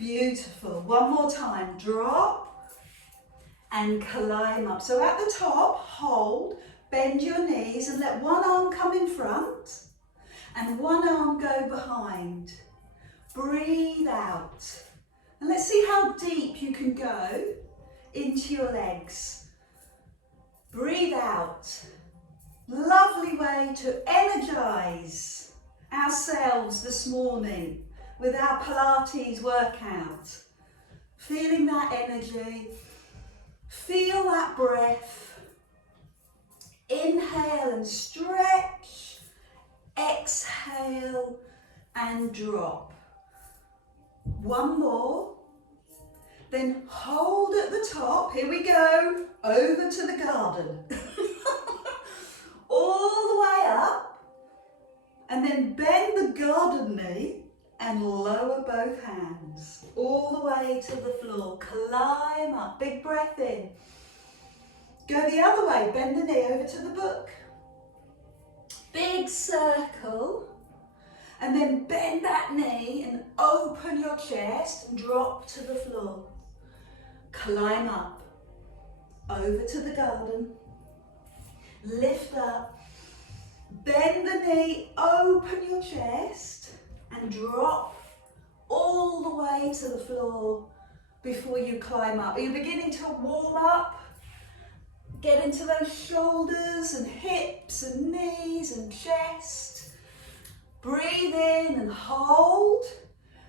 Beautiful. One more time. Drop and climb up. So at the top, hold, bend your knees and let one arm come in front and one arm go behind. Breathe out. And let's see how deep you can go into your legs. Breathe out. Lovely way to energize ourselves this morning with our Pilates workout. Feeling that energy. Feel that breath. Inhale and stretch. Exhale and drop. One more. Then hold at the top. Here we go. Over to the garden. All the way up. And then bend the garden knee and lower both hands. All the way to the floor. Climb up. Big breath in. Go the other way. Bend the knee over to the book. Big circle. And then bend that knee and open your chest and drop to the floor. Climb up, over to the garden, lift up, bend the knee, open your chest and drop all the way to the floor before you climb up. Are you beginning to warm up? Get into those shoulders and hips and knees and chest. Breathe in and hold,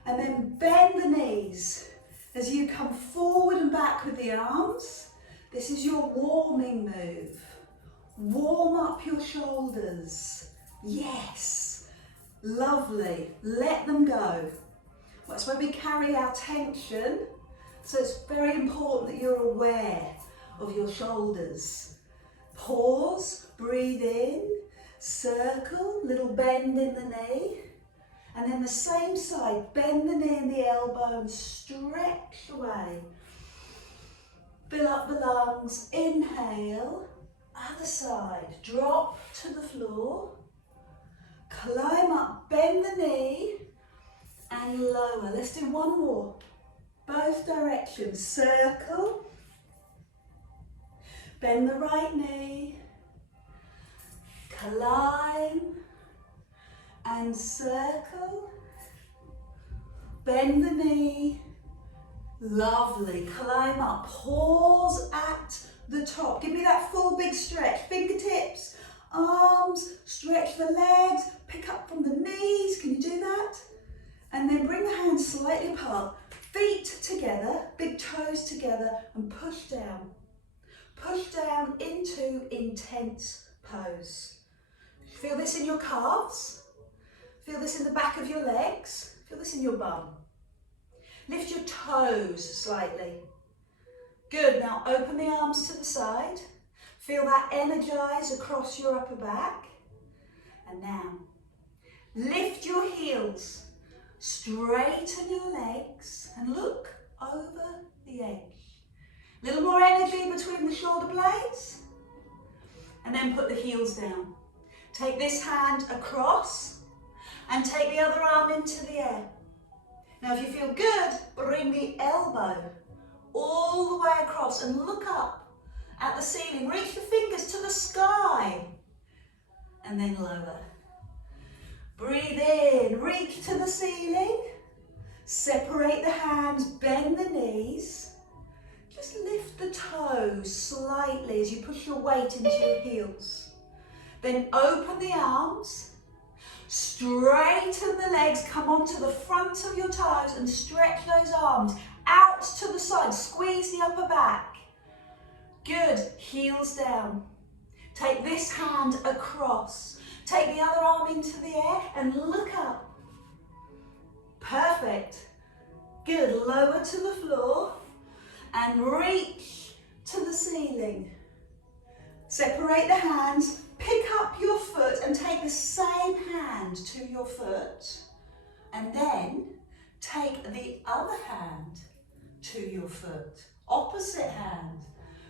and then bend the knees as you come forward and back with the arms. This is your warming move. Warm up your shoulders. Yes, lovely. Let them go. That's where we carry our tension, so it's very important that you're aware of your shoulders. Pause, breathe in. Circle, little bend in the knee, and then the same side, bend the knee and the elbow and stretch away. Fill up the lungs, inhale, other side, drop to the floor, climb up, bend the knee and lower. Let's do one more, both directions, circle, bend the right knee, climb and circle, bend the knee, lovely, climb up, pause at the top, give me that full big stretch, fingertips, arms, stretch the legs, pick up from the knees, can you do that? And then bring the hands slightly apart, feet together, big toes together and push down into intense pose. Feel this in your calves, feel this in the back of your legs, feel this in your bum. Lift your toes slightly. Good, now open the arms to the side. Feel that energize across your upper back. And now, lift your heels, straighten your legs and look over the edge. Little more energy between the shoulder blades. And then put the heels down. Take this hand across and take the other arm into the air. Now if you feel good, bring the elbow all the way across and look up at the ceiling. Reach the fingers to the sky and then lower. Breathe in, reach to the ceiling. Separate the hands, bend the knees. Just lift the toes slightly as you push your weight into your heels. Then open the arms, straighten the legs, come onto the front of your toes and stretch those arms out to the side, squeeze the upper back. Good, heels down. Take this hand across, take the other arm into the air and look up. Perfect. Good, lower to the floor and reach to the ceiling. Separate the hands, pick up your foot and take the same hand to your foot and then take the other hand to your foot. Opposite hand.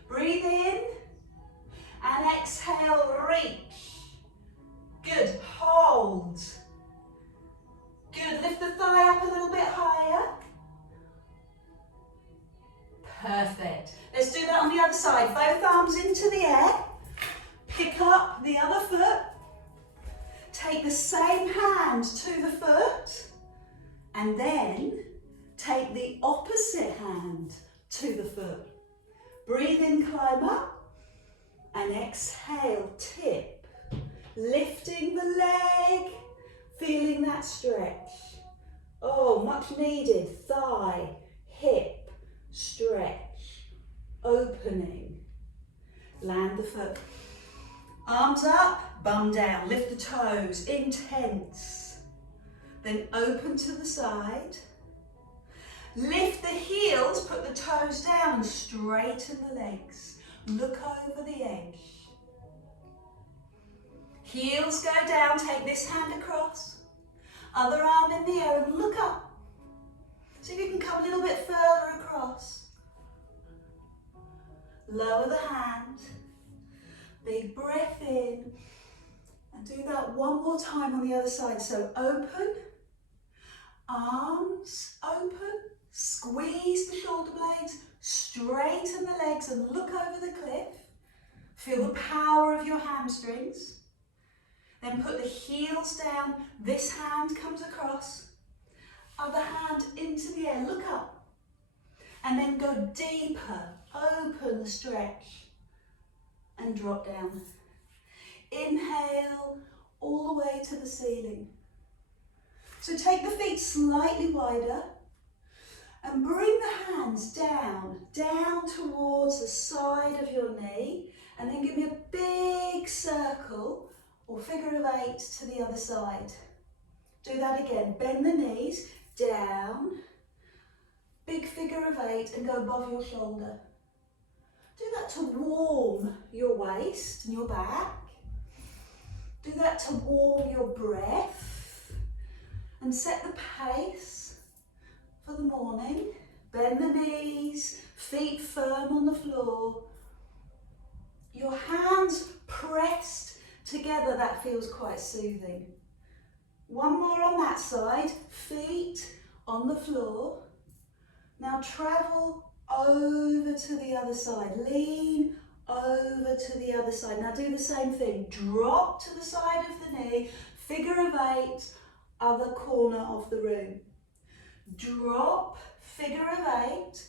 Breathe in and exhale, reach. Good, hold. Good, lift the thigh up a little bit higher. And then take the opposite hand to the foot. Breathe in, climb up, and exhale, tip. Lifting the leg, feeling that stretch. Oh, much needed. Thigh, hip, stretch, opening. Land the foot. Arms up, bum down, lift the toes, intense. Then open to the side. Lift the heels, put the toes down and straighten the legs. Look over the edge. Heels go down, take this hand across. Other arm in the air and look up. See if you can come a little bit further across. Lower the hand. Big breath in. And do that one more time on the other side. So open, arms open, squeeze the shoulder blades, straighten the legs and look over the cliff. Feel the power of your hamstrings. Then put the heels down, this hand comes across, other hand into the air, look up. And then go deeper, open the stretch and drop down. Inhale all the way to the ceiling. So take the feet slightly wider and bring the hands down towards the side of your knee, and then give me a big circle or figure of 8 to the other side. Do that again. Bend the knees, down, big figure of 8 and go above your shoulder. Do that to warm your waist and your back. Do that to warm your breath and set the pace for the morning. Bend the knees, feet firm on the floor. Your hands pressed together, that feels quite soothing. One more on that side, feet on the floor. Now travel over to the other side, lean over to the other side. Now do the same thing, drop to the side of the knee, figure of 8, other corner of the room. Drop, figure of 8,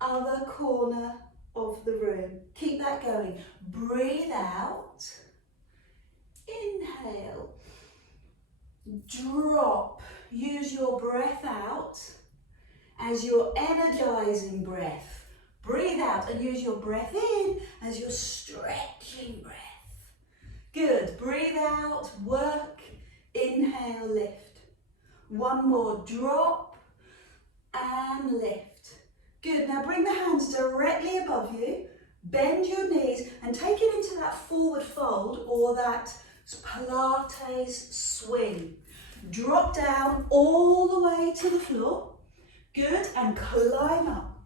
other corner of the room. Keep that going. Breathe out. Inhale, drop, use your breath out as your energizing breath. Breathe out and use your breath in as your stretching breath. Good, breathe out, work, inhale, lift. One more, drop and lift. Good, now bring the hands directly above you, bend your knees and take it into that forward fold or that Pilates swing. Drop down all the way to the floor. Good, and climb up.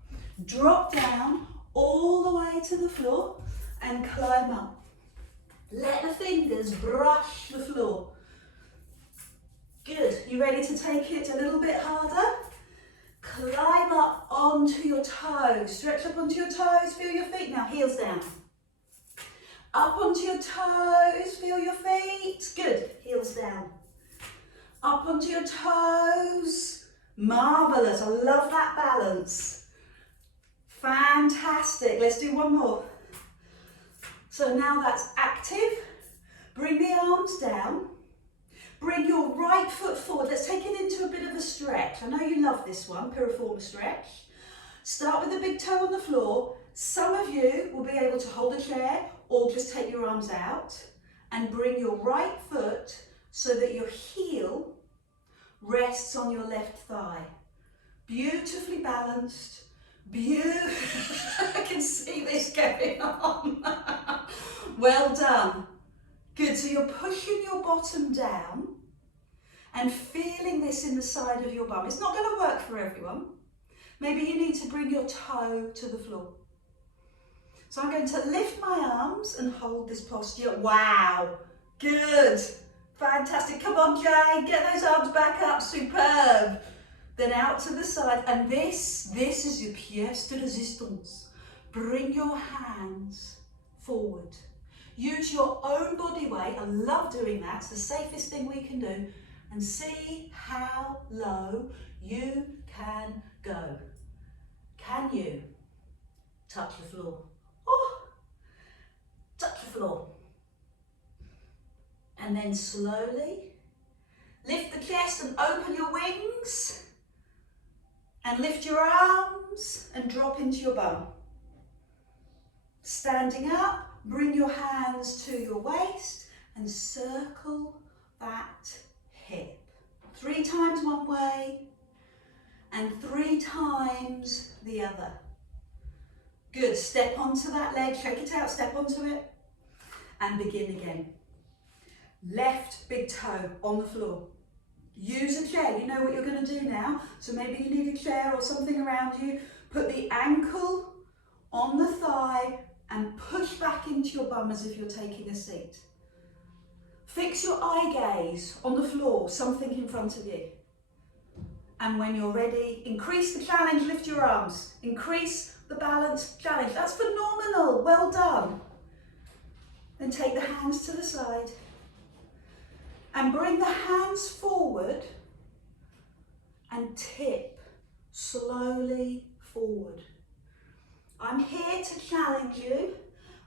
Drop down all the way to the floor and climb up. Let the fingers brush the floor. Good, you ready to take it a little bit harder? Climb up onto your toes. Stretch up onto your toes, feel your feet. Now heels down. Up onto your toes, feel your feet. Good, heels down. Up onto your toes. Marvellous, I love that balance. Fantastic, let's do one more. So now that's active. Bring the arms down. Bring your right foot forward. Let's take it into a bit of a stretch. I know you love this one, piriformis stretch. Start with the big toe on the floor. Some of you will be able to hold a chair or just take your arms out and bring your right foot so that your heel rests on your left thigh. Beautifully balanced. I can see this going on. Well done. Good, so you're pushing your bottom down and feeling this in the side of your bum. It's not going to work for everyone. Maybe you need to bring your toe to the floor. So I'm going to lift my arms and hold this posture. Wow, good, fantastic. Come on, Jay, get those arms back up, superb. Then out to the side, and this is your pièce de résistance. Bring your hands forward. Use your own body weight. I love doing that. It's the safest thing we can do. and see how low you can go. Can you touch the floor? Oh, touch the floor. And then slowly lift the chest and open your wings and lift your arms and drop into your bum. Standing up, bring your hands to your waist and circle that hip. 3 times one way and 3 times the other. Good, step onto that leg, shake it out, step onto it and begin again. Left big toe on the floor. Use a chair, you know what you're going to do now, so maybe you need a chair or something around you. Put the ankle on the thigh and push back into your bum as if you're taking a seat. Fix your eye gaze on the floor, something in front of you. And when you're ready, increase the challenge, lift your arms. Increase the balance challenge. That's phenomenal, well done. Then take the hands to the side and bring the hands forward and tip slowly forward. I'm here to challenge you.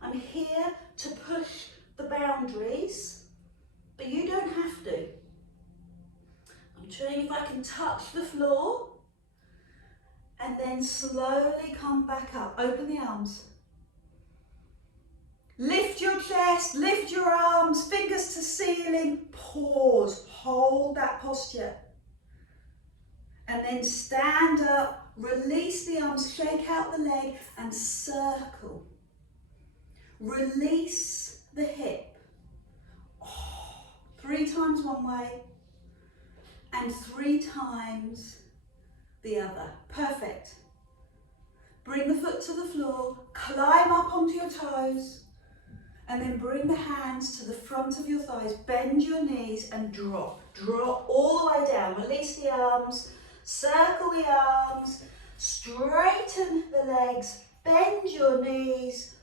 I'm here to push the boundaries, but you don't have to. I'm trying if I can touch the floor and then slowly come back up. Open the arms. Lift your chest, lift your arms, fingers to ceiling, pause, hold that posture. And then stand up, release the arms, shake out the leg and circle. Release the hip. 3 times one way and 3 times the other. Perfect. Bring the foot to the floor, climb up onto your toes. And then bring the hands to the front of your thighs, bend your knees and drop. Drop all the way down. Release the arms, circle the arms, straighten the legs, bend your knees,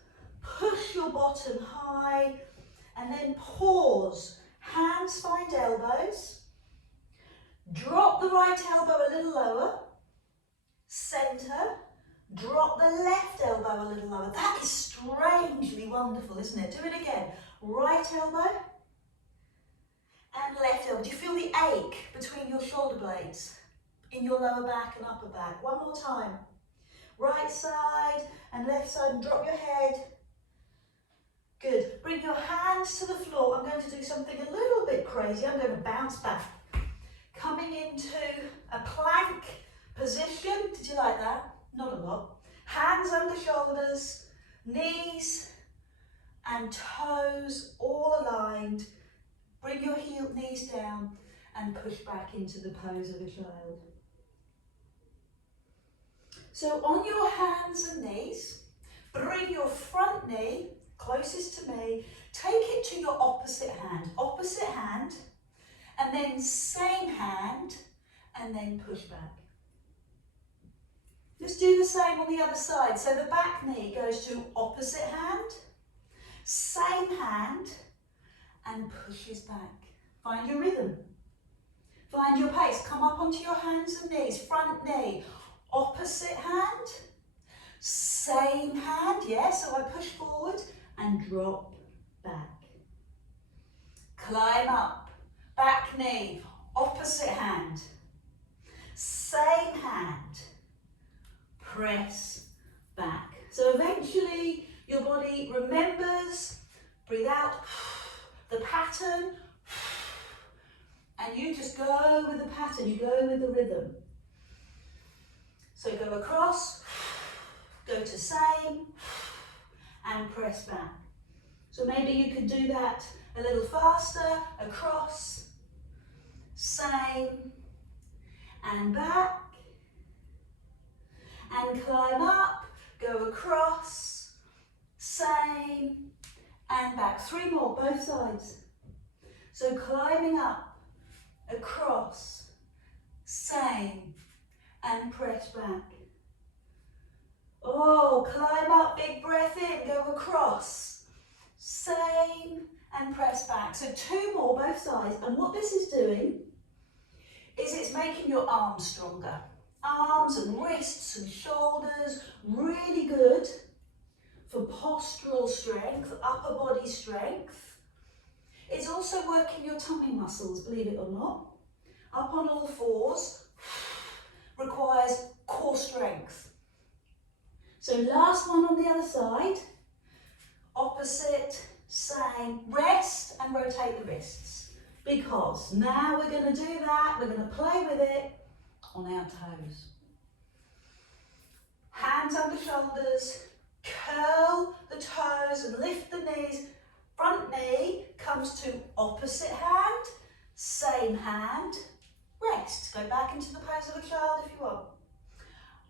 push your bottom high, and then pause. Hands find elbows. Drop the right elbow a little lower. Center. Drop the left elbow a little lower. That is strangely wonderful, isn't it? Do it again. Right elbow and left elbow. Do you feel the ache between your shoulder blades in your lower back and upper back? One more time. Right side and left side and drop your head. Good. Bring your hands to the floor. I'm going to do something a little bit crazy. I'm going to bounce back. Coming into a plank position. Did you like that? Not a lot. Hands under shoulders, knees and toes all aligned. Bring your knees down and push back into the pose of a child. So on your hands and knees, bring your front knee closest to me, take it to your opposite hand, and then same hand, and then push back. Let's do the same on the other side. So the back knee goes to opposite hand, same hand, and pushes back. Find your rhythm. Find your pace. Come up onto your hands and knees. Front knee, opposite hand, same hand. Yeah, so I push forward and drop back. Climb up. Back knee, opposite hand, same hand. Press back. So eventually your body remembers, breathe out, the pattern, and you just go with the pattern, you go with the rhythm. So go across, go to same, and press back. So maybe you could do that a little faster, across, same, and back. And climb up, go across, same, and back. 3 more, both sides. So climbing up, across, same, and press back. Oh, climb up, big breath in, go across, same, and press back. So 2 more, both sides. And what this is doing is it's making your arms stronger. Arms and wrists and shoulders, really good for postural strength, upper body strength. It's also working your tummy muscles, believe it or not. Up on all fours requires core strength. So last one on the other side, opposite, same, rest and rotate the wrists. Because now we're going to do that, we're going to play with it on our toes. Hands under shoulders, curl the toes and lift the knees. Front knee comes to opposite hand, same hand, rest. Go back into the pose of a child if you want.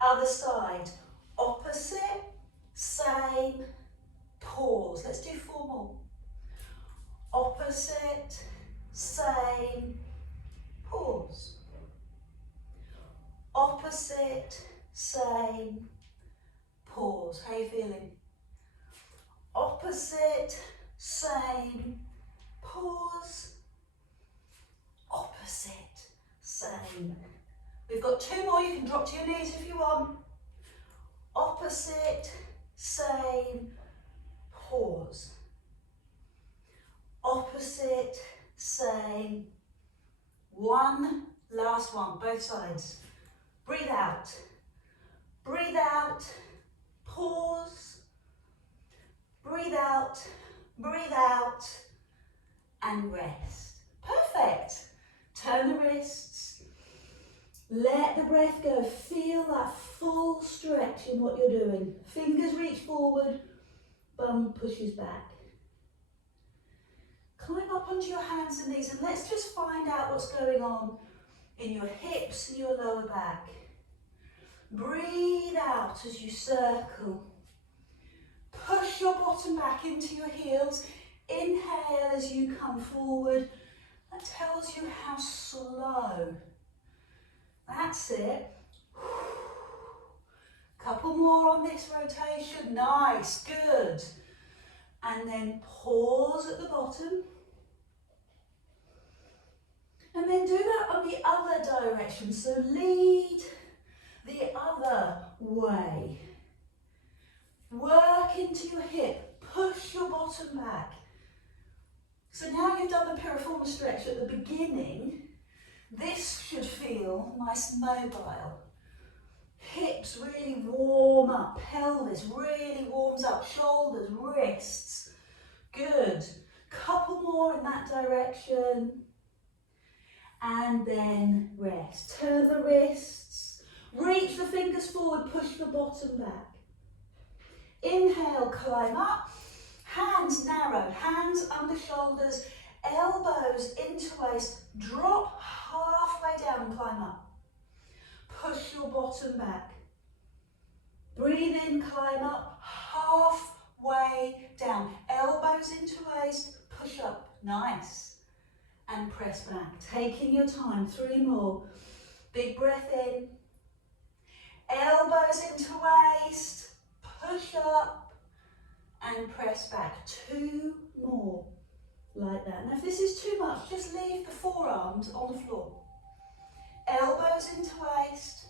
Other side, opposite, same, pause. Let's do 4 more. Opposite, same, pause. Opposite, same, pause. How are you feeling? Opposite, same, pause. Opposite, same. We've got 2 more. You can drop to your knees if you want. Opposite, same, pause. Opposite, same. One, last one, both sides. Breathe out. Breathe out, pause. Breathe out, and rest. Perfect. Turn the wrists. Let the breath go. Feel that full stretch in what you're doing. Fingers reach forward, bum pushes back. Climb up onto your hands and knees and let's just find out what's going on in your hips and your lower back. Breathe out as you circle. Push your bottom back into your heels. Inhale as you come forward. That tells you how slow. That's it. Couple more on this rotation. Nice, good. And then pause at the bottom. And then do that on the other direction. So lead the other way. Work into your hip. Push your bottom back. So now you've done the piriform stretch at the beginning. This should feel nice and mobile. Hips really warm up. Pelvis really warms up. Shoulders, wrists. Good. Couple more in that direction. And then rest. Turn the wrists. Reach the fingers forward. Push the bottom back. Inhale, climb up. Hands narrow. Hands under shoulders. Elbows into waist. Drop halfway down and climb up. Push your bottom back. Breathe in, climb up, halfway down. Elbows into waist, push up, nice. And press back, taking your time, 3 more. Big breath in. Elbows into waist, push up and press back. 2 more, like that. Now if this is too much, just leave the forearms on the floor. Elbows into waist,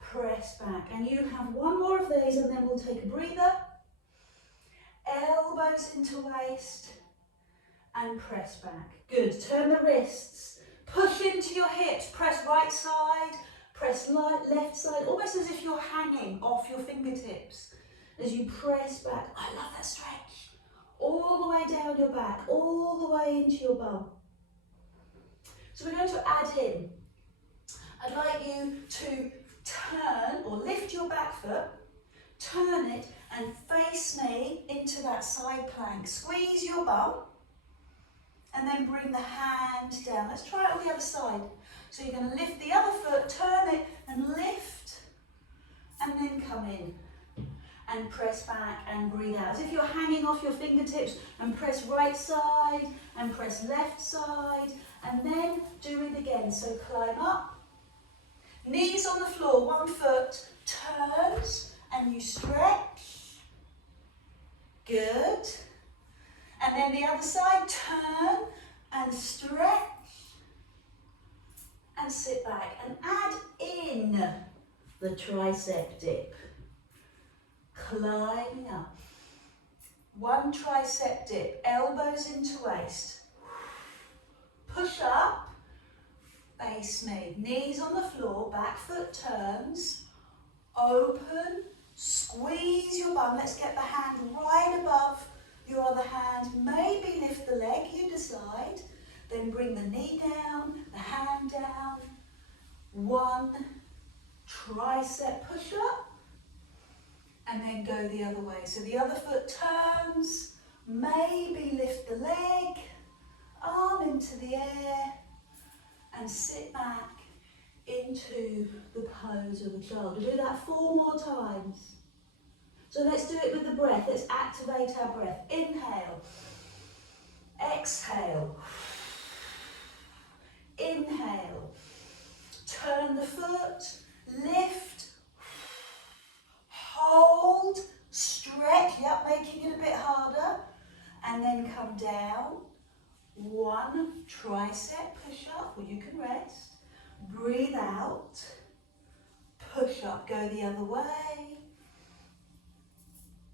press back. And you have 1 more of these and then we'll take a breather. Elbows into waist and press back. Good, turn the wrists, push into your hips, press right side, press left side, almost as if you're hanging off your fingertips as you press back. I love that stretch. All the way down your back, all the way into your bum. So we're going to add in. I'd like you to turn or lift your back foot, turn it and face me into that side plank. Squeeze your bum and then bring the hand down. Let's try it on the other side. So you're going to lift the other foot, turn it and lift and then come in and press back and breathe out. As if you're hanging off your fingertips and press right side and press left side and then do it again. So climb up. Knees on the floor, 1 foot turns and you stretch. Good. And then the other side, turn and stretch. And back and add in the tricep dip. Climbing up. One tricep dip, elbows into waist. Push up, face me. Knees on the floor, back foot turns. Open, squeeze your bum. Let's get the hand right above your other hand. Maybe lift the leg, you decide. Then bring the knee down, the hand down. One tricep push up. And then go the other way. So the other foot turns. Maybe lift the leg. Arm into the air. And sit back into the pose of a child. We'll do that 4 more times. So let's do it with the breath. Let's activate our breath. Inhale. Exhale. Inhale. Turn the foot. Lift. Hold. Stretch. Yep, making it a bit harder. And then come down. One tricep push up, or you can rest. Breathe out, push up, go the other way.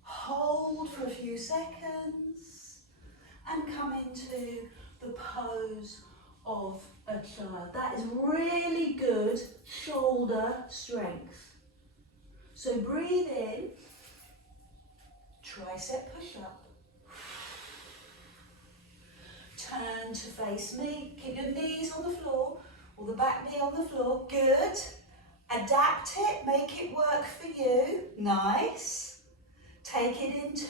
Hold for a few seconds and come into the pose of a child. That is really good shoulder strength. So breathe in, tricep push up. Turn to face me, keep your knees on the floor, or the back knee on the floor, good. Adapt it, make it work for you, nice. Take it into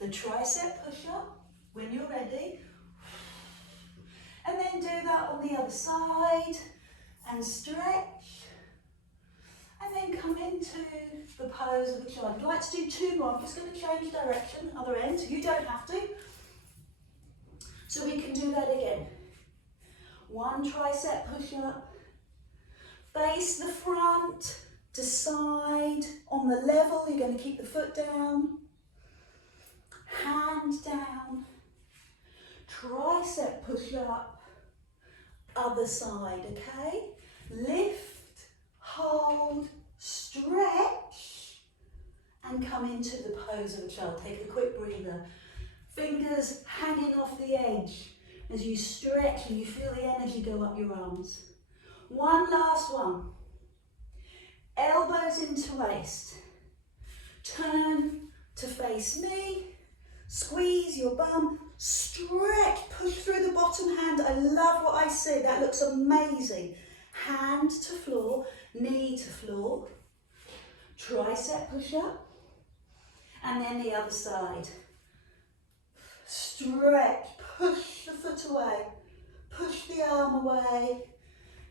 the tricep push-up when you're ready. And then do that on the other side, and stretch. And then come into the pose of a child. I'd like to do 2 more, I'm just going to change direction, other end, you don't have to. So we can do that again. One tricep push-up. Face the front to side. On the level, you're going to keep the foot down. Hand down. Tricep push-up. Other side, okay? Lift, hold, stretch, and come into the pose of a child. Take a quick breather. Fingers hanging off the edge as you stretch and you feel the energy go up your arms. One last one. Elbows into waist. Turn to face me. Squeeze your bum. Stretch. Push through the bottom hand. I love what I see. That looks amazing. Hand to floor. Knee to floor. Tricep push up. And then the other side. Stretch, push the foot away, push the arm away,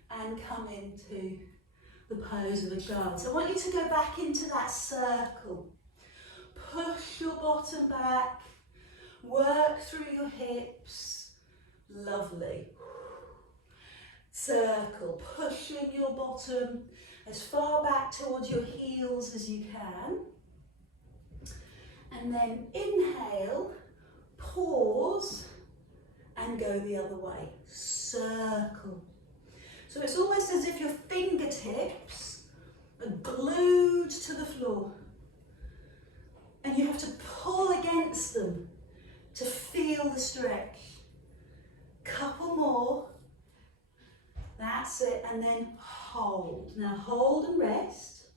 and come into the pose of a child. So I want you to go back into that circle. Push your bottom back, work through your hips. Lovely. Circle, pushing your bottom as far back towards your heels as you can. And then inhale. Pause and go the other way. Circle. So it's almost as if your fingertips are glued to the floor and you have to pull against them to feel the stretch. Couple more. That's it. And then hold. Now hold and rest.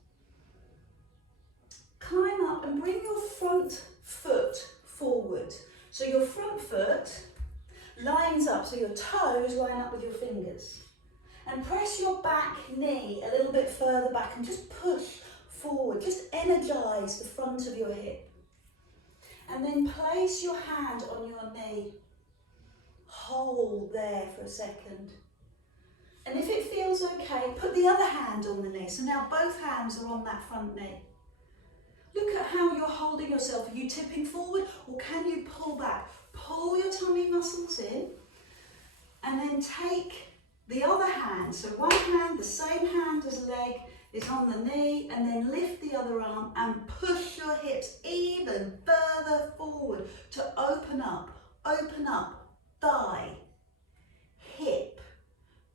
Climb up and bring your front foot forward. So your front foot lines up, so your toes line up with your fingers. And press your back knee a little bit further back and just push forward. Just energize the front of your hip. And then place your hand on your knee. Hold there for a second. And if it feels okay, put the other hand on the knee. So now both hands are on that front knee. Look at how you're holding yourself. Are you tipping forward or can you pull back? Pull your tummy muscles in and then take the other hand. So one hand, the same hand as leg, is on the knee, and then lift the other arm and push your hips even further forward to open up, thigh, hip,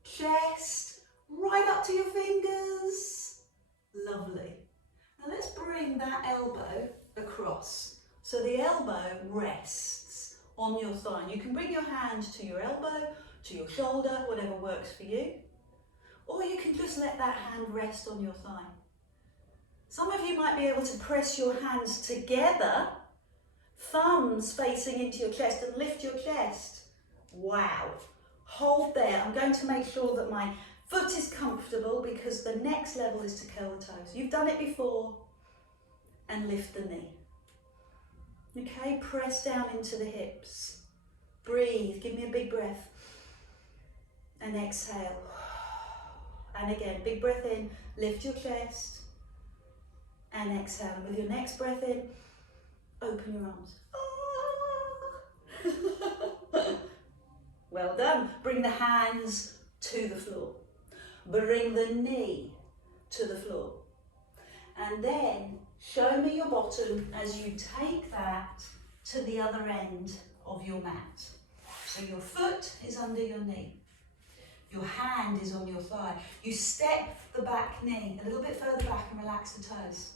chest, right up to your fingers. Lovely. Now let's bring that elbow across. So the elbow rests on your thigh. You can bring your hand to your elbow, to your shoulder, whatever works for you. Or you can just let that hand rest on your thigh. Some of you might be able to press your hands together, thumbs facing into your chest, and lift your chest. Wow. Hold there. I'm going to make sure that my foot is comfortable because the next level is to curl the toes. You've done it before. And lift the knee. Okay, press down into the hips. Breathe. Give me a big breath. And exhale. And again, big breath in. Lift your chest. And exhale. And with your next breath in, open your arms. Well done. Bring the hands to the floor. Bring the knee to the floor. And then show me your bottom as you take that to the other end of your mat. So your foot is under your knee. Your hand is on your thigh. You step the back knee a little bit further back and relax the toes.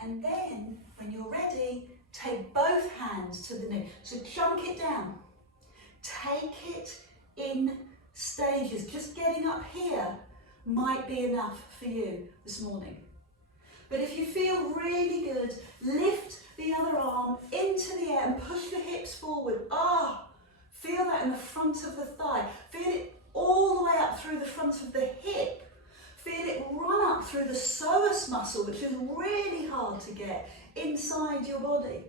And then, when you're ready, take both hands to the knee. So chunk it down. Take it in stages. Just getting up here might be enough for you this morning. But if you feel really good, lift the other arm into the air and push the hips forward. Feel that in the front of the thigh. Feel it all the way up through the front of the hip. Feel it run up through the psoas muscle, which is really hard to get inside your body.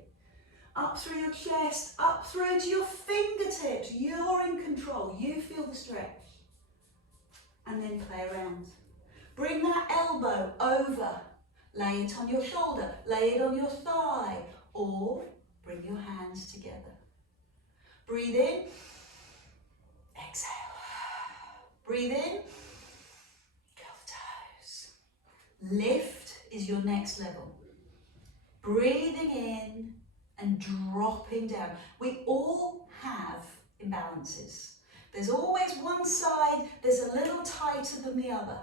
Up through your chest, up through to your fingertips. You're in control. You feel the stretch. And then play around. Bring that elbow over. Lay it on your shoulder. Lay it on your thigh. Or bring your hands together. Breathe in. Exhale. Breathe in. Curl the toes. Lift is your next level. Breathing in and dropping down. We all have imbalances. There's always one side that's a little tighter than the other.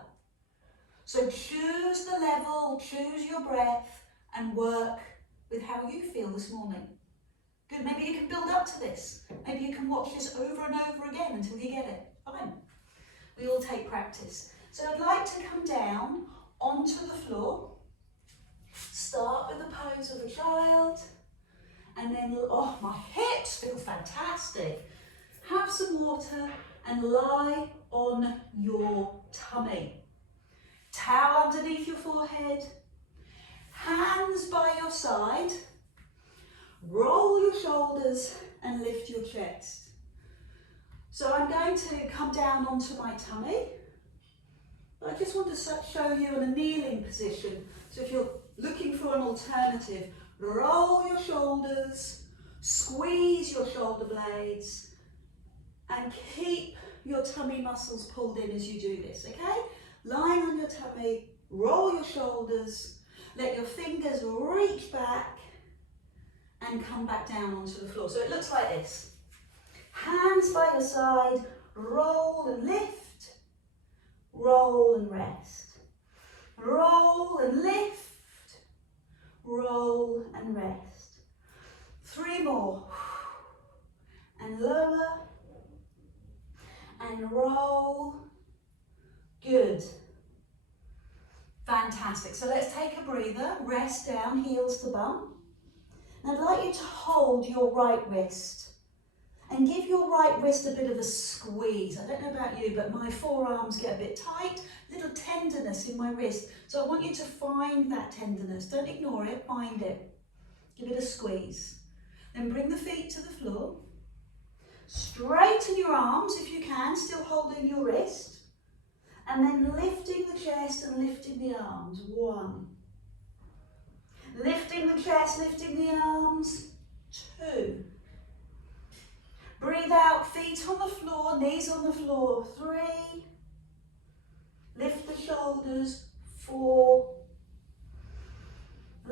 So choose the level, choose your breath, and work with how you feel this morning. Good, maybe you can build up to this. Maybe you can watch this over and over again until you get it. Fine. We all take practice. So I'd like to come down onto the floor. Start with the pose of a child. And then, my hips feel fantastic. Have some water and lie on your tummy. Towel underneath your forehead. Hands by your side. Roll your shoulders and lift your chest. So I'm going to come down onto my tummy. But I just want to show you in a kneeling position. So if you're looking for an alternative, roll your shoulders, squeeze your shoulder blades, and keep your tummy muscles pulled in as you do this, okay? Lying on your tummy, roll your shoulders, let your fingers reach back, and come back down onto the floor. So it looks like this. Hands by your side, roll and lift, roll and rest. Roll and lift, roll and rest. 3 more. And lower, and roll. Good. Fantastic. So let's take a breather, rest down, heels to bum. And I'd like you to hold your right wrist and give your right wrist a bit of a squeeze. I don't know about you, but my forearms get a bit tight, little tenderness in my wrist. So I want you to find that tenderness. Don't ignore it, find it. Give it a squeeze. Then bring the feet to the floor. Straighten your arms if you can, still holding your wrist. And then lifting the chest and lifting the arms. 1. Lifting the chest, lifting the arms. 2. Breathe out, feet on the floor, knees on the floor. 3. Lift the shoulders. 4.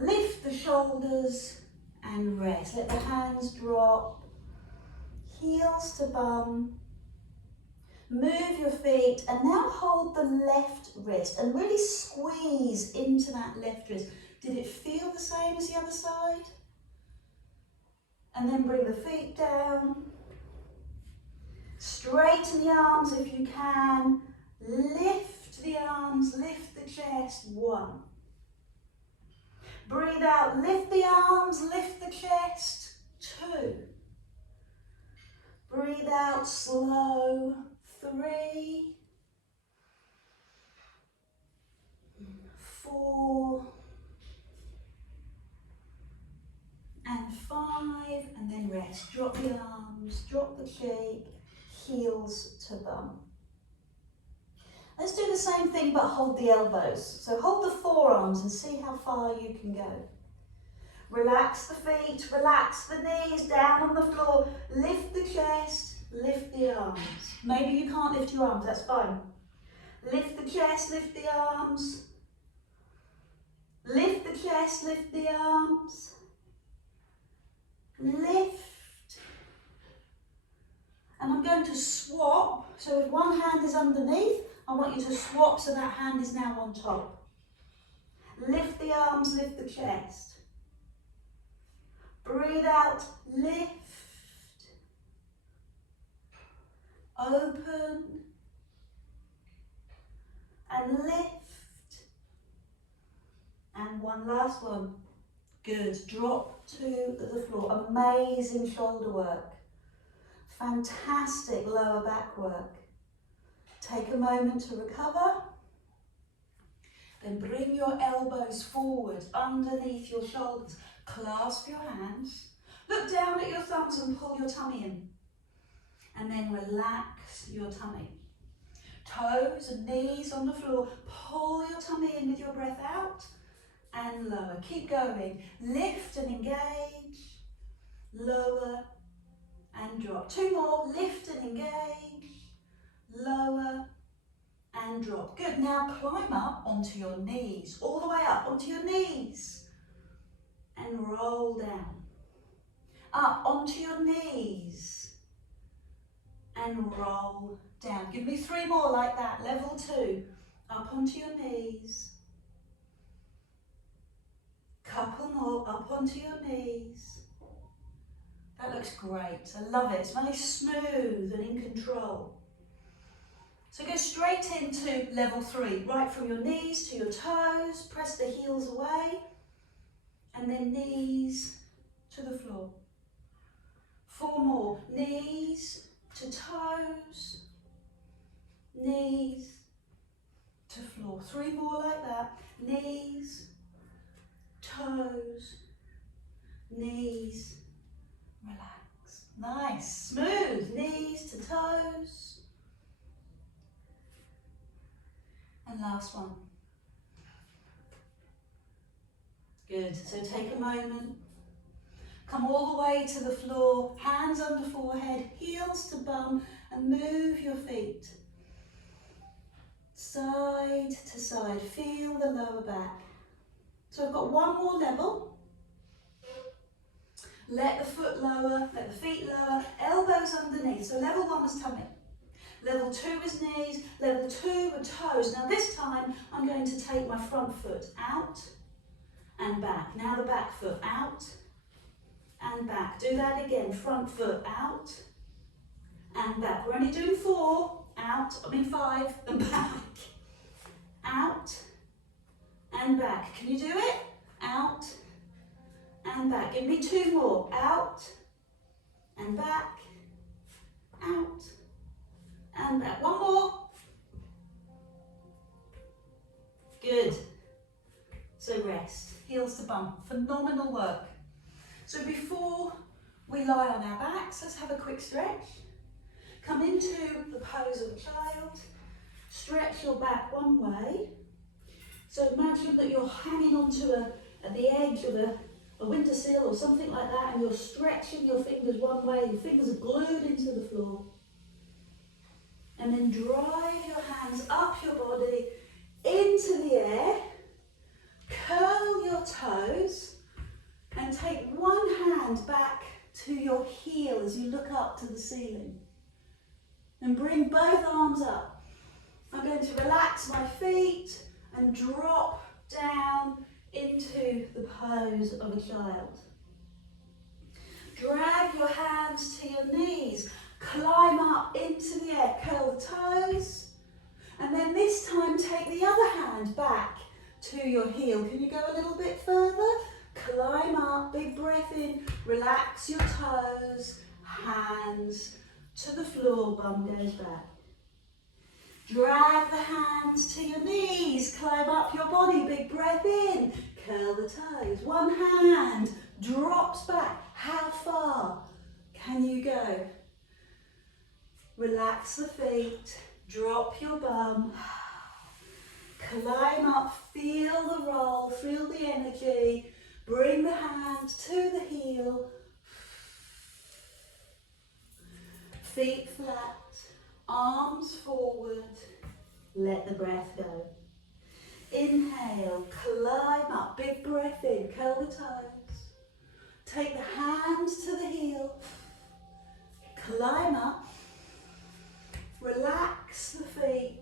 Lift the shoulders and rest. Let the hands drop. Heels to bum. Move your feet and now hold the left wrist and really squeeze into that left wrist. Did it feel the same as the other side? And then bring the feet down. Straighten the arms if you can. Lift the arms, lift the chest. 1. Breathe out, lift the arms, lift the chest. 2. Breathe out, slow. 3. 4. And 5, and then rest. Drop the arms, drop the cheek, heels to bum. Let's do the same thing but hold the elbows. So hold the forearms and see how far you can go. Relax the feet, relax the knees, down on the floor. Lift the chest, lift the arms. Maybe you can't lift your arms, that's fine. Lift the chest, lift the arms. Lift the chest, lift the arms. Lift, and I'm going to swap, so if one hand is underneath, I want you to swap so that hand is now on top. Lift the arms, lift the chest. Breathe out, lift, open, and lift, and one last one. Good, drop to the floor. Amazing shoulder work. Fantastic lower back work. Take a moment to recover. Then bring your elbows forward underneath your shoulders. Clasp your hands. Look down at your thumbs and pull your tummy in. And then relax your tummy. Toes and knees on the floor. Pull your tummy in with your breath out. And lower. Keep going. Lift and engage. Lower and drop. 2 more. Lift and engage. Lower and drop. Good. Now climb up onto your knees. All the way up onto your knees. And roll down. Up onto your knees. And roll down. Give me 3 more like that. Level 2. Up onto your knees. Couple more, up onto your knees. That looks great. I love it. It's really smooth and in control. So go straight into level 3, right from your knees to your toes. Press the heels away. And then knees to the floor. 4 more. Knees to toes. Knees to floor. 3 more like that. Knees, toes, knees, relax. Nice, smooth, knees to toes. And last one. Good, so take a moment. Come all the way to the floor, hands under forehead, heels to bum, and move your feet. Side to side, feel the lower back. So I've got 1 more level. Let the foot lower, let the feet lower, elbows underneath. So level 1 was tummy. Level 2 is knees, level 2 were toes. Now this time I'm going to take my front foot out and back. Now the back foot out and back. Do that again, front foot out and back. We're only doing 4, out, 5 and back. Out and back. Can you do it? Out and back. Give me 2 more. Out and back. Out and back. 1 more. Good. So rest. Heels to bum. Phenomenal work. So before we lie on our backs, let's have a quick stretch. Come into the pose of a child. Stretch your back one way. So imagine that you're hanging onto the edge of a windowsill or something like that, and you're stretching your fingers one way, your fingers are glued into the floor. And then drive your hands up your body into the air, curl your toes, and take one hand back to your heel as you look up to the ceiling. And bring both arms up. I'm going to relax my feet and drop down into the pose of a child. Drag your hands to your knees. Climb up into the air. Curl the toes. And then this time take the other hand back to your heel. Can you go a little bit further? Climb up, big breath in. Relax your toes, hands to the floor, bum goes back. Drag the hands to your knees, climb up your body, big breath in. Curl the toes. One hand drops back. How far can you go? Relax the feet, drop your bum. Climb up, feel the roll, feel the energy. Bring the hand to the heel. Feet flat, arms forward. Let the breath go. Inhale, climb up, big breath in, curl the toes. Take the hands to the heel. Climb up. Relax the feet.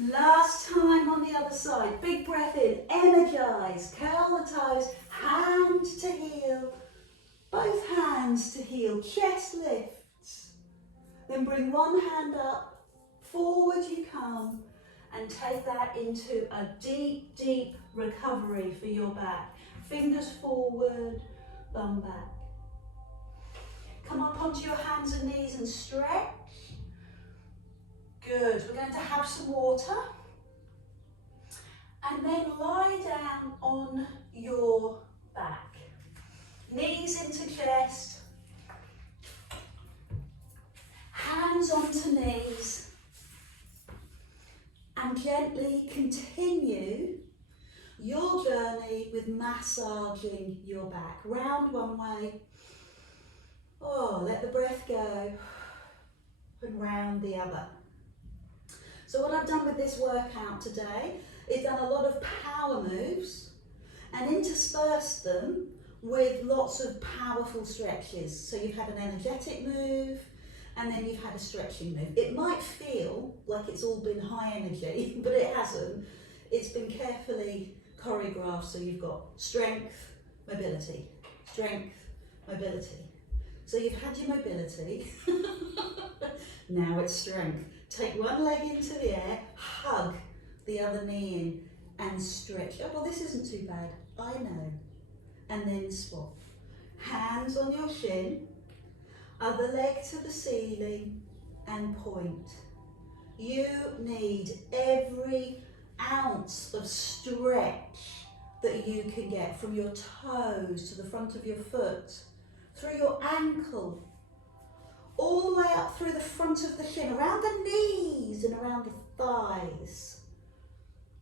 Last time on the other side. Big breath in. Energize. Curl the toes. Hand to heel. Both hands to heel. Chest lifts. Then bring one hand up. Forward you come. And take that into a deep, deep recovery for your back. Fingers forward. Bum back. Come up onto your hands and knees and stretch. Good. We're going to have some water. And then lie down on your back. Knees into chest. Hands onto knees. And gently continue your journey with massaging your back. Round one way. Oh, let the breath go. And round the other. So what I've done with this workout today is done a lot of power moves and interspersed them with lots of powerful stretches. So you've had an energetic move and then you've had a stretching move. It might feel like it's all been high energy, but it hasn't. It's been carefully choreographed, so you've got strength, mobility, strength, mobility. So you've had your mobility, now it's strength. Take one leg into the air, hug the other knee in and stretch. Oh, well, this isn't too bad, I know. And then swap. Hands on your shin, other leg to the ceiling and point. You need every ounce of stretch that you can get from your toes to the front of your foot, through your ankle, all the way up through the front of the shin, around the knees and around the thighs,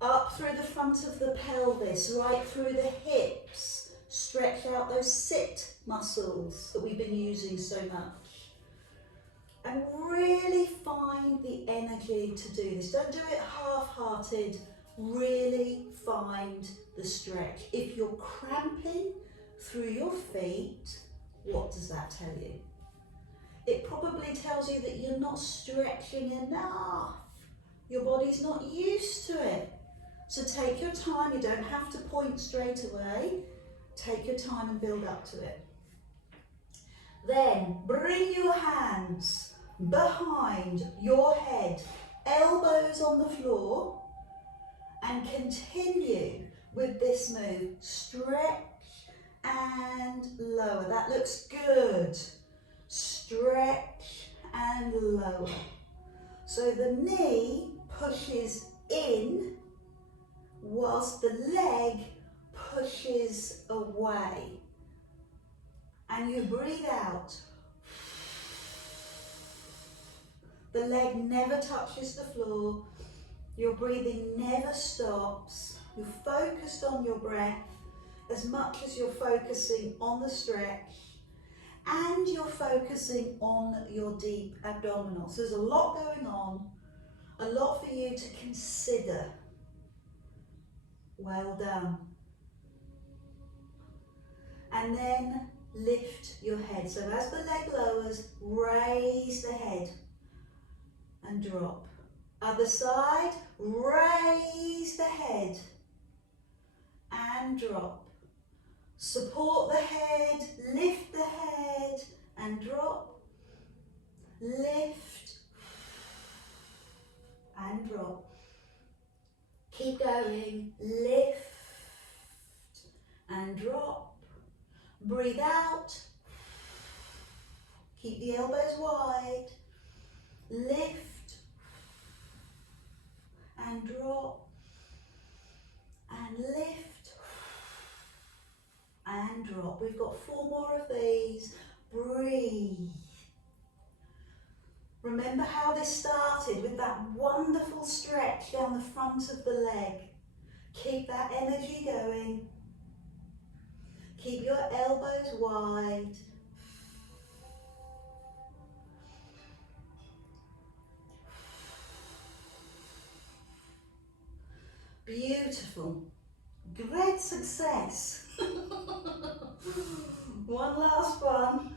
up through the front of the pelvis, right through the hips. Stretch out those sit muscles that we've been using so much. And really find the energy to do this. Don't do it half-hearted. Really find the stretch. If you're cramping through your feet, what does that tell you? It probably tells you that you're not stretching enough. Your body's not used to it. So take your time. You don't have to point straight away. Take your time and build up to it. Then bring your hands behind your head, elbows on the floor, and continue with this move. Stretch and lower. That looks good. Stretch and lower. So the knee pushes in whilst the leg pushes away. And you breathe out. The leg never touches the floor. Your breathing never stops. You're focused on your breath as much as you're focusing on the stretch, and you're focusing on your deep abdominal. So there's a lot going on, a lot for you to consider. Well done. And then lift your head. So as the leg lowers, raise the head and drop. Other side, raise the head and drop. Support the head, lift the head and drop. Lift and drop. Keep going, lift and drop. Breathe out. Keep the elbows wide. Lift and drop. And lift and drop. We've got 4 more of these. Breathe. Remember how this started with that wonderful stretch down the front of the leg. Keep that energy going. Keep your elbows wide. Beautiful. Great success. One last one.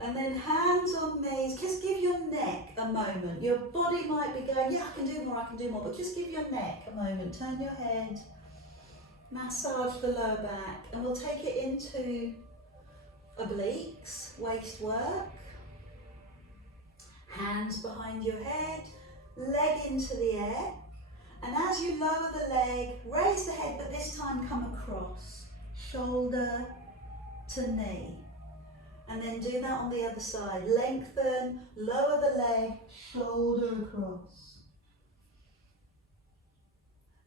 And then hands on knees. Just give your neck a moment. Your body might be going, yeah, I can do more, but just give your neck a moment. Turn your head. Massage the lower back. And we'll take it into obliques, waist work. Hands behind your head. Leg into the air. And as you lower the leg, raise the head, but this time come across. Shoulder to knee. And then do that on the other side. Lengthen, lower the leg, shoulder across.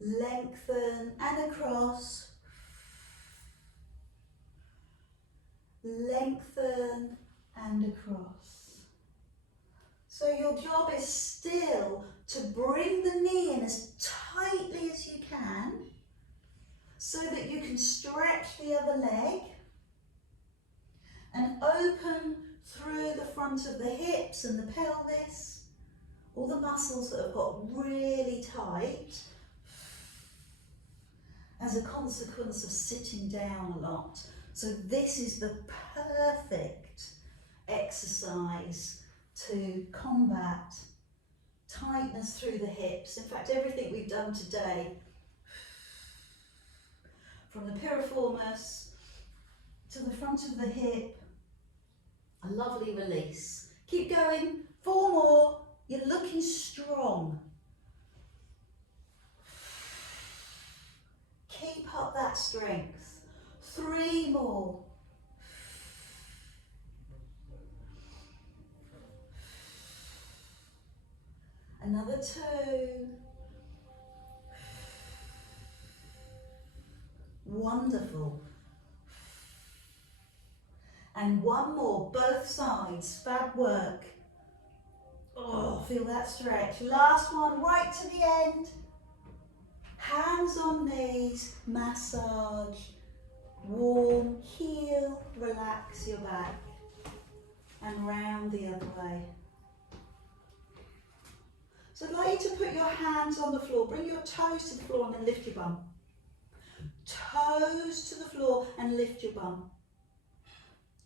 Lengthen and across. Lengthen and across. So your job is still to bring the knee in as tightly as you can so that you can stretch the other leg and open through the front of the hips and the pelvis, all the muscles that have got really tight as a consequence of sitting down a lot. So this is the perfect exercise to combat tightness through the hips. In fact, everything we've done today, from the piriformis to the front of the hip, a lovely release. Keep going, 4 more, you're looking strong. Keep up that strength. 3 more. Another 2. Wonderful. And 1 more, both sides, fab work. Oh, feel that stretch. Last one, right to the end. Hands on knees, massage, warm, heel, relax your back. And round the other way. So I'd like you to put your hands on the floor, bring your toes to the floor and then lift your bum. Toes to the floor and lift your bum.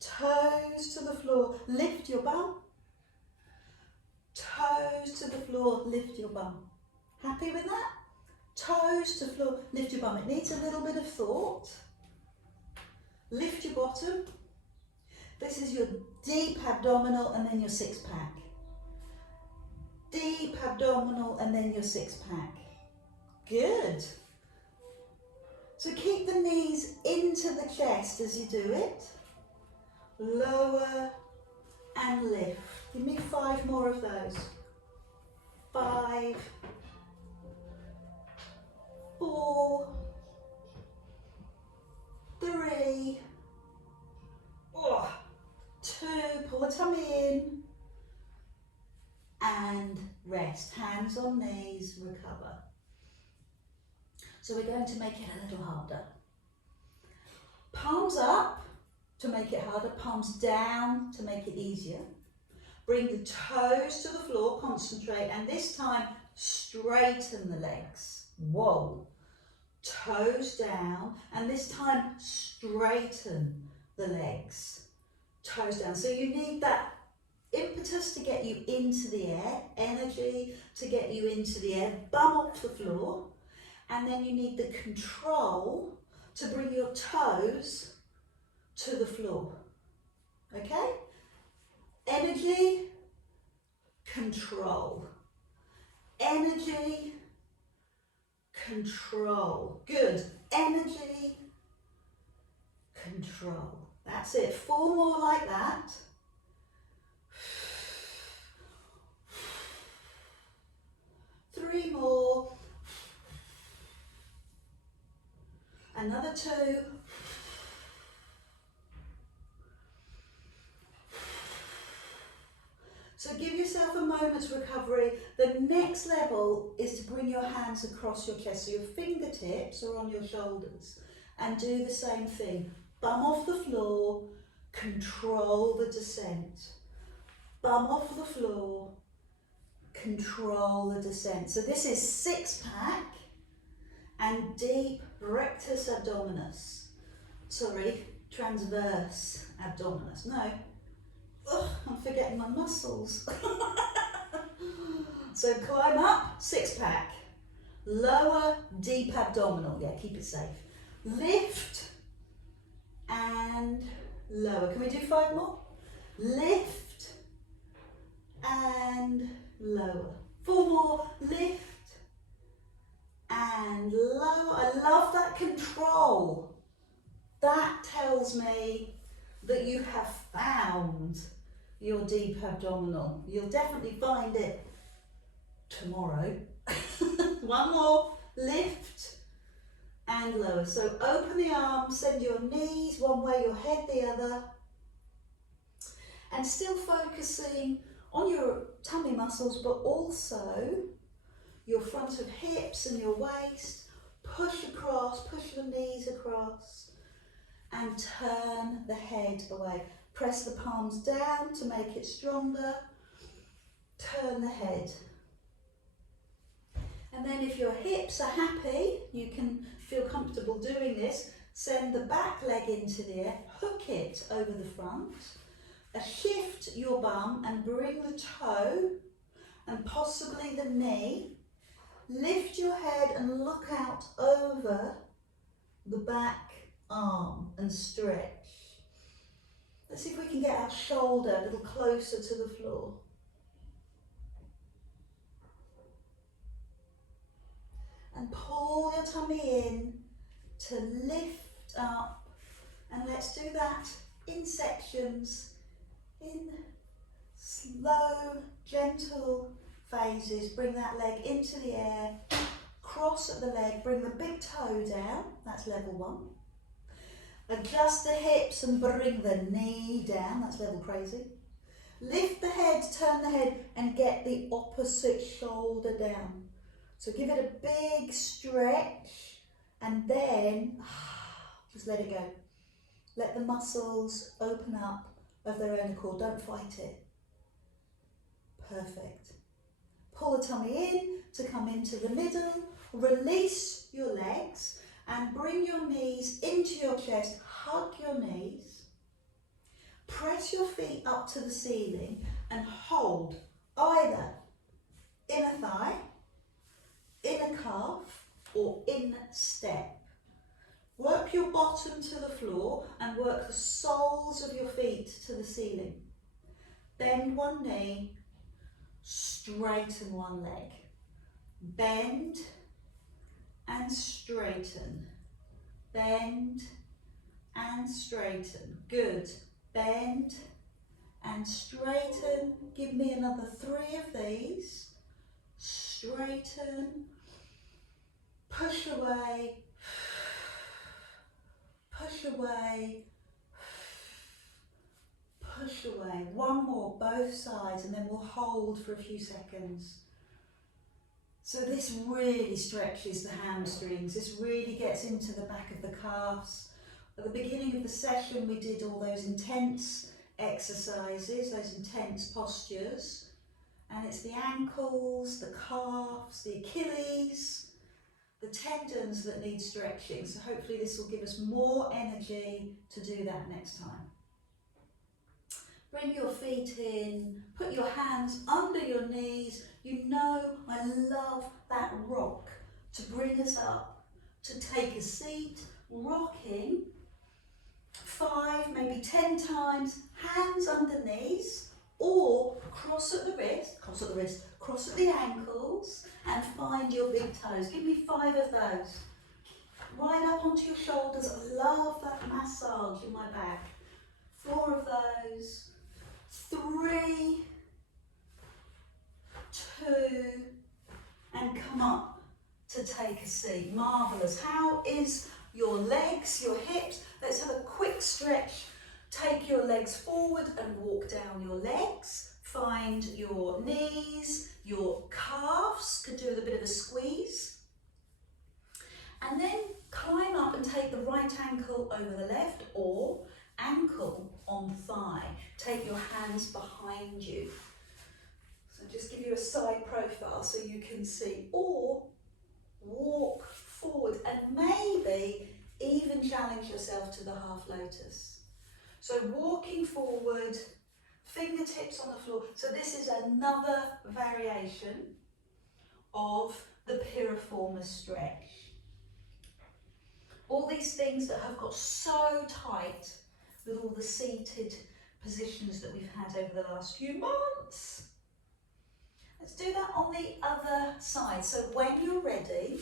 Toes to the floor, lift your bum. Toes to the floor, lift your bum. Happy with that? Toes to the floor, lift your bum. It needs a little bit of thought. Lift your bottom. This is your deep abdominal and then your 6-pack. Deep abdominal and then your 6-pack. Good. So keep the knees into the chest as you do it. Lower and lift. Give me 5 more of those. 5, 4, 3, 2, pull the tummy in, and rest. Hands on knees, recover. So we're going to make it a little harder. Palms up to make it harder, palms down to make it easier. Bring the toes to the floor, concentrate, and this time straighten the legs. Whoa. toes down, and this time straighten the legs, toes down. So you need that impetus to get you into the air, energy to get you into the air, bum off the floor, and then you need the control to bring your toes to the floor, okay? Energy, control. Energy, control. Good. Energy, control. That's it. 4 more like that. Three more. Another 2. So give yourself a moment's recovery. The next level is to bring your hands across your chest. So your fingertips are on your shoulders. And do the same thing. Bum off the floor, control the descent. Bum off the floor, control the descent. So this is 6-pack and deep rectus abdominis. Sorry, transverse abdominis. No. Ugh, I'm forgetting my muscles. So climb up, 6-pack. Lower, deep abdominal. Yeah, keep it safe. Lift and lower. Can we do 5 more? Lift and lower. 4 more. Lift and lower. I love that control. That tells me that you have found your deep abdominal. You'll definitely find it tomorrow. 1 more. Lift and lower. So open the arms, send your knees one way, your head the other. And still focusing on your tummy muscles, but also your front of hips and your waist. Push across, push your knees across, and turn the head away. Press the palms down to make it stronger. Turn the head. And then if your hips are happy, you can feel comfortable doing this, send the back leg into the air, hook it over the front, shift your bum and bring the toe and possibly the knee. Lift your head and look out over the back arm and stretch. Let's see if we can get our shoulder a little closer to the floor. And pull your tummy in to lift up. And let's do that in sections, in slow, gentle phases. Bring that leg into the air, cross at the leg, bring the big toe down, that's level 1. Adjust the hips and bring the knee down, that's level crazy. Lift the head, turn the head and get the opposite shoulder down. So give it a big stretch and then just let it go. Let the muscles open up of their own accord, don't fight it. Perfect. Pull the tummy in to come into the middle, release your legs and bring your knees into your chest, hug your knees, press your feet up to the ceiling and hold either inner thigh, inner calf or in step. Work your bottom to the floor and work the soles of your feet to the ceiling. Bend one knee, straighten one leg. Bend and straighten. Bend and straighten. Good. Bend and straighten. Give me another 3 of these. Straighten. Push away. Push away. Push away. 1 more, both sides, and then we'll hold for a few seconds. So this really stretches the hamstrings. This really gets into the back of the calves. At the beginning of the session, we did all those intense exercises, those intense postures. And it's the ankles, the calves, the Achilles, the tendons that need stretching. So hopefully this will give us more energy to do that next time. Bring your feet in, put your hands under your knees. You know I love that rock to bring us up, to take a seat, rocking 5, maybe 10 times, hands under knees, or cross at the wrist, cross at the ankles, and find your big toes. Give me 5 of those. Right up onto your shoulders. I love that massage in my back. 4 of those. 3, 2, and come up to take a seat. Marvellous. How is your legs, your hips? Let's have a quick stretch. Take your legs forward and walk down your legs. Find your knees, your calves, could do with a bit of a squeeze. And then climb up and take the right ankle over the left, or ankle on thigh. Take your hands behind you. So just give you a side profile so you can see, or walk forward and maybe even challenge yourself to the half lotus. So walking forward, fingertips on the floor. So this is another variation of the piriformis stretch. All these things that have got so tight with all the seated positions that we've had over the last few months. Let's do that on the other side. So when you're ready,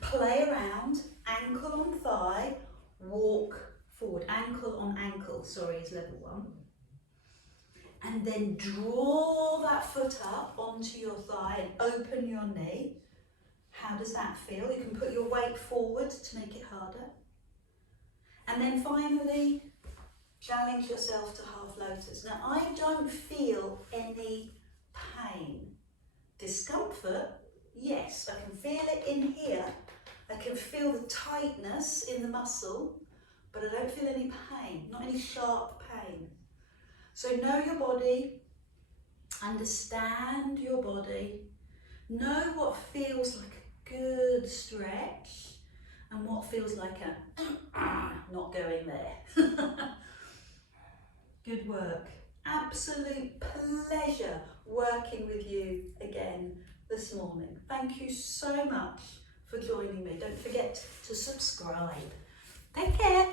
play around, ankle on thigh, walk forward. Ankle on ankle, sorry, is level 1. And then draw that foot up onto your thigh and open your knee. How does that feel? You can put your weight forward to make it harder. And then finally, challenge yourself to half lotus. Now, I don't feel any pain. Discomfort, yes, I can feel it in here. I can feel the tightness in the muscle, but I don't feel any pain, not any sharp pain. So know your body, understand your body, know what feels like a good stretch and what feels like a not going there. Good work. Absolute pleasure working with you again this morning. Thank you so much for joining me. Don't forget to subscribe. Take care.